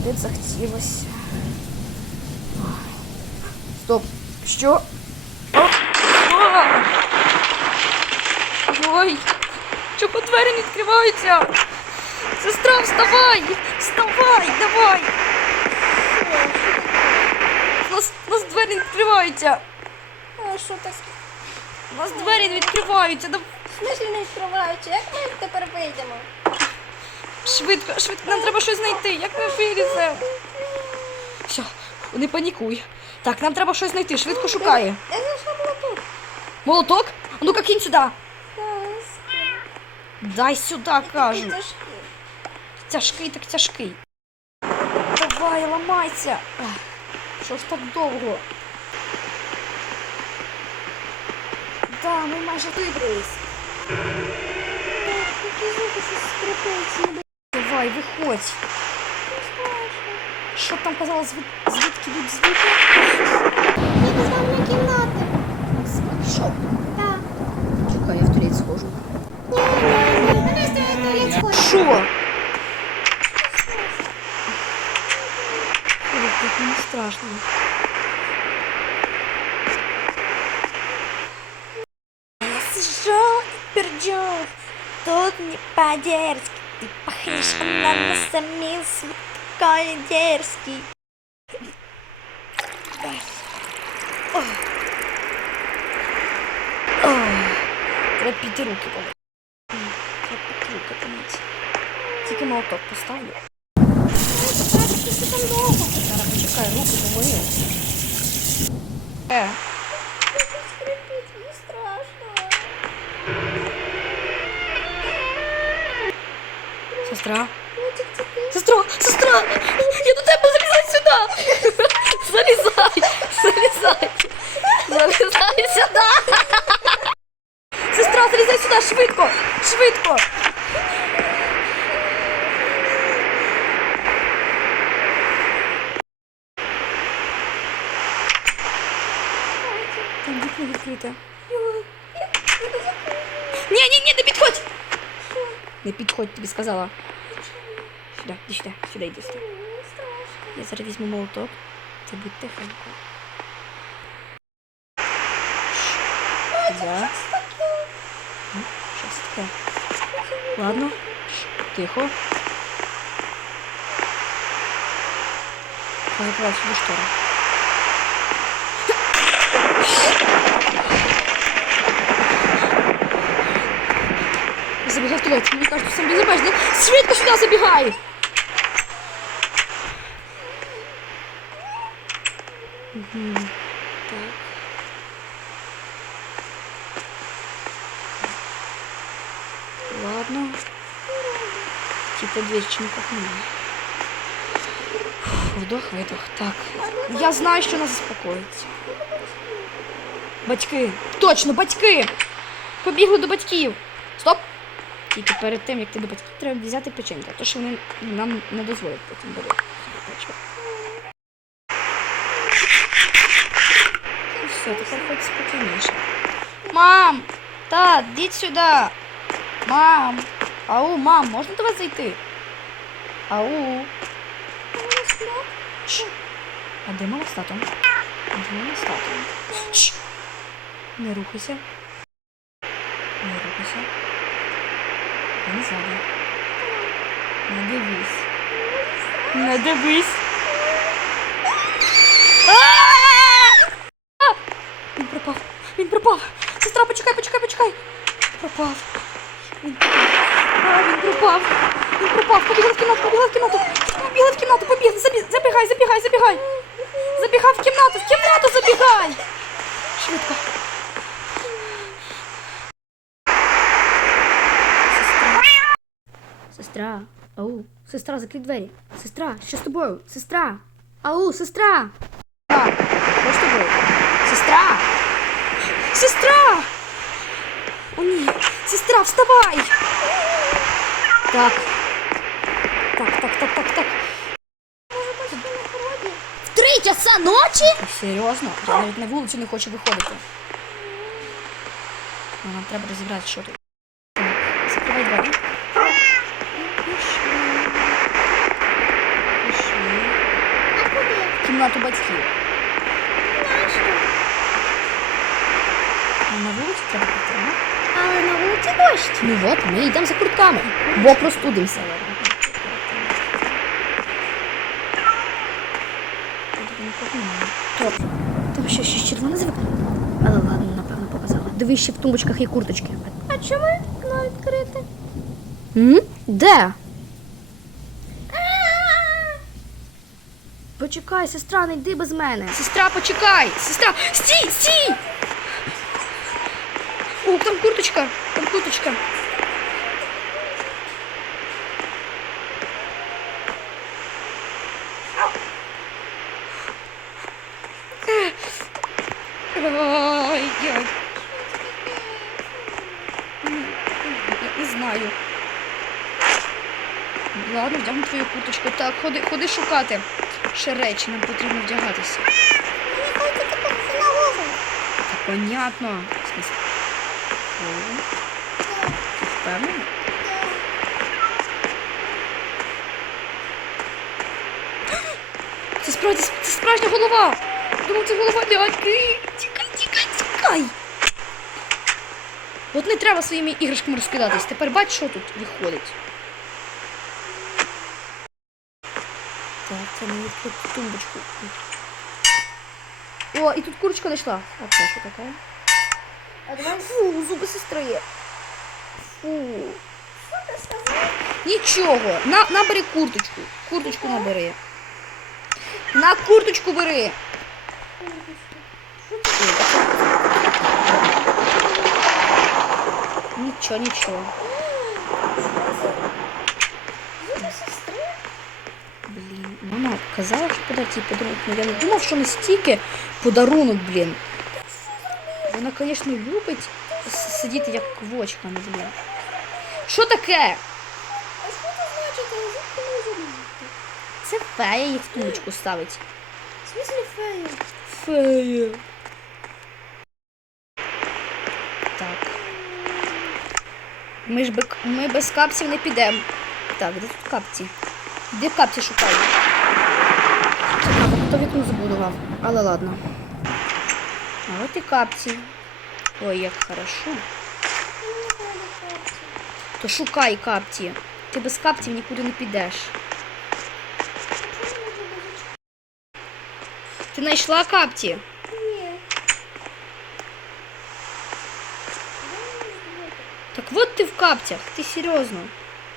туалет захотілося. Стоп. Що? А! Ой! Чого двері не відкриваються? Сестра, вставай! Вставай, давай! У нас, у нас двері не відкриваються! А що так? У нас двері не відкриваються! В смислі не відкриваються? Як ми тепер вийдемо? Швидко, швидко, нам треба щось знайти. Як ми виліземо? Все, не панікуй. Так, нам треба щось знайти. Швидко шукає. Я знайшла тут. Молоток? А ну-ка кинь сюди. Дай сюди, кажу. тяжкий. Так тяжкий. Давай, ламайся. Що ж так довго? Да, ми майже вибрались. Які звуки щось скрипить. Давай, виходь. Що там казала, звід... звідки йдуть звуки? Я казав на кімнати. Що? Так. Чекай, я в туалет схожу. Ні, ні, ні. Мене стоїть туалет сходить. Що? Ой, как мне страшно. Сжёг пердёж, тут не по-дерзки. Ты пахнешь ананасом, мисс, такой дерзкий. Треба піти руки помити. М, руки помити. Тільки молоток поставлю. Зараз почекай, руки помию. Е, сестра. Котик, теперь. Сестра, сестра! Я до тебе залізай сюди! Залізай! Залізай! Залізай сюди! Сестра, залізай сюди, швидко! Швидко! Там вікно відкрите. Ні, ні, ні, не підходь! Не підходь, тобі сказала. Сюди, іди сюди, сюди йди сюди. Я зараз візьму молоток. Ти будь тихенько. Сюди. Ну, Що це таке? Ладно. Тихо. Закривай сюди штори. Забігай в туалет. Мені кажуть, сам безопасно. Швидко сюди забігай! Мгм. Так. Ладно. Типа дверчников немає. Вдох, видох. Так. Я знаю, що нас заспокоїться. Батьки. Точно, батьки! Побігли до батьків. Стоп! Тільки перед тим, як ти до батьків, треба взяти печенька, то що вони нам не дозволять потім бери. Печиво. Ну все, тепер хоч спокійніше. Мам! Тат, йдіть сюди. Мам! Ау, мам, можна до вас зайти? Ау. А де мама з татом? А де мама з татом? Не рухайся. Не рухайся. Не ззаді. Не дивись. Не дивись. А! Він пропав. Він пропав. Сестра, почекай. Пропав. Він пропав. А, він пропав. Він пропав. Побігла в кімнату, побігла в кімнату. Побігла в кімнату. Забі... Забігай, забігай, забігай. Забігай в кімнату, в кімнату забігай. Швидко. Сестра. Сестра. Ау. Сестра, закрий двері. Сестра, що з тобою? Сестра. Ау, сестра. Що з тобою? Сестра. Сестра! О, ні. Сестра, вставай! Так. Так, так, так, так, так. В три часа ночі? Серйозно? Я навіть на вулицю не хочу виходити. Ну, нам треба розібрати, що тут. Так, Закривай двері. Пішли. Пішли. кімнату батьків. На вулиці треба піти? Але на вулиці дощ. Ну от, ми йдемо за куртками, бо простудимося. Добре. Там що, ще червоне звикне? Але ладно, напевно, показала. Дивись, ще в тумбочках є курточки. А чому вікно відкрите? М? Де? Почекай, сестра, не йди без мене. Сестра, почекай! Сестра! Стій! Стій! О, там курточка! Там курточка. Я не знаю. Ладно, вдягну твою курточку. Так, ходи, ходи шукати. Ще речі, нам потрібно вдягатися. Мені хочеться на голову. Так, понятно. Голову? Ти впевнена? Це справді це справжня голова. Думав, це голова дядьки. Тікай, тікай, тікай. От не треба своїми іграшками розкидатись. Тепер бач, що тут виходить. Так, це не відкрити тумбочку. О, і тут курочка знайшла. А це що таке? А давай Фу, зуби сестри. Фу. що ти сказав? Нічого. На, набери курточку. Курточку набери. На курточку бери. Нічого, нічого. Блін, мама казала, що подарунок подарунок. Я не думав, що настільки подарунок, блін. Звісно, любить сидіти як квочка, ну блін. Що таке? А що це значить? Не. Це фея їх в тумбочку ставить. В смысле фея? Фея. Так. Ми ж би, ми без капців не підемо. Так, де тут капці? Де капці шукаю? Цікаво, хто вікно збудував. Але ладно. А от і капці. Ой, як хорошо. То шукай капці. Ти без капців нікуди не підеш. Ти знайшла капці? Ні. Так от ти в капцях. Ти серйозно.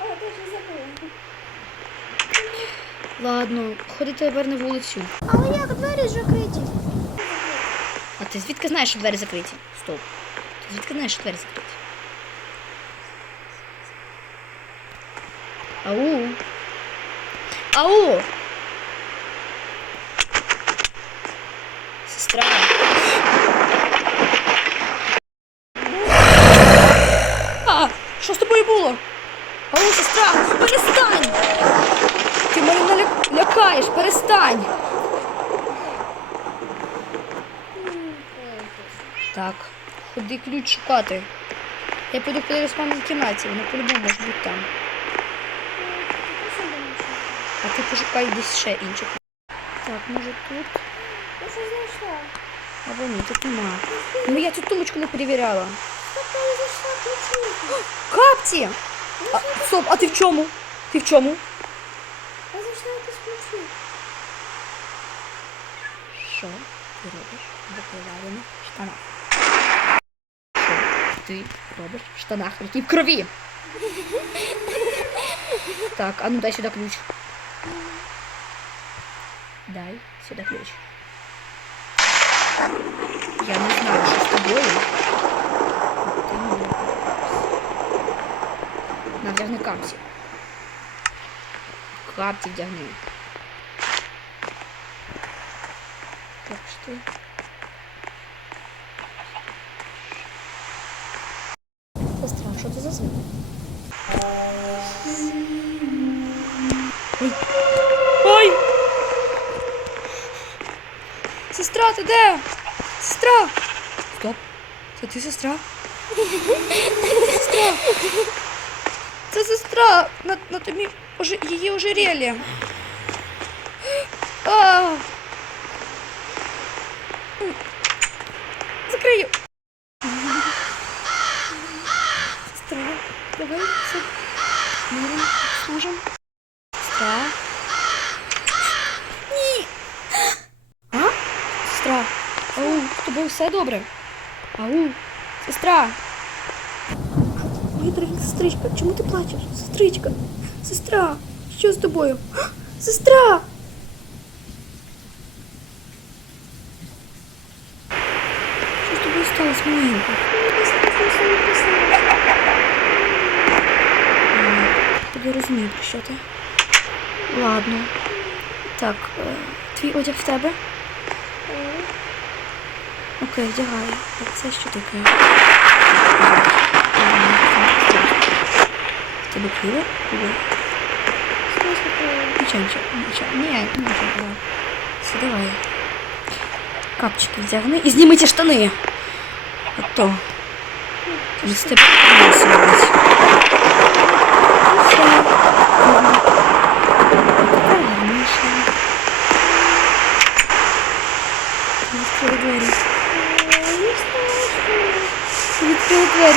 О, вже забула. Ладно, ходи тепер на вулицю. Але як двері закриті? Ти звідки знаєш, що двері закриті? Стоп. Ти звідки знаєш, що двері закриті? Ау. Ау. Сестра. А, що з тобою було? Ау, сестра, перестань! Ти мене наля- лякаєш, перестань! Так, ходи ключ шукати. Я піду подивлюсь в мамі кімнаті, вона по-любому може бути там. А ти пошукай десь ще інших. Так, може тут. Я щось знайшла. Або ні, тут нема. Ну я цю тумбочку не перевіряла. Капці! А, стоп, а ти в чому? Ти в чому? Я знайшла якісь ключі. Що ти робиш в штанах? Що ти робиш в штанах, які в крові? Так, а ну дай сюди ключ. Дай сюди ключ. Я не знаю, що з тобою. Ти не робиш. На, вдягни капці. Капці вдягни. Як ж ти? Сестра, що це за звук? Ой! Ой! Сестра, ти де? Сестра! Стоп! Це ти сестра? Сестра! Це сестра! На, на тобі її ожерелье. А! закрию. Сестра, давай все. Миром служим. Сестра. Ні. А? Сестра. Ау, з тобою все добре? Ау, сестра. Моя дорога сестричка, чому ти плачеш? Сестричка, сестра, що з тобою? Сестра! Що з тобою сталося, маленька? Я розумію, про що ти. Ладно. Так, е, твій одяг в тебе? Окей, вдягай. Так, Це що таке? В Тебе квіли? Куди? Нічого, нічого, нічого. Ні, нічого, давай. Все, давай. Капчики вдягни і зніми ті штани. Робить. Все. Мгм. Тепер гарніше. Відкрили двері. Відкрили двері.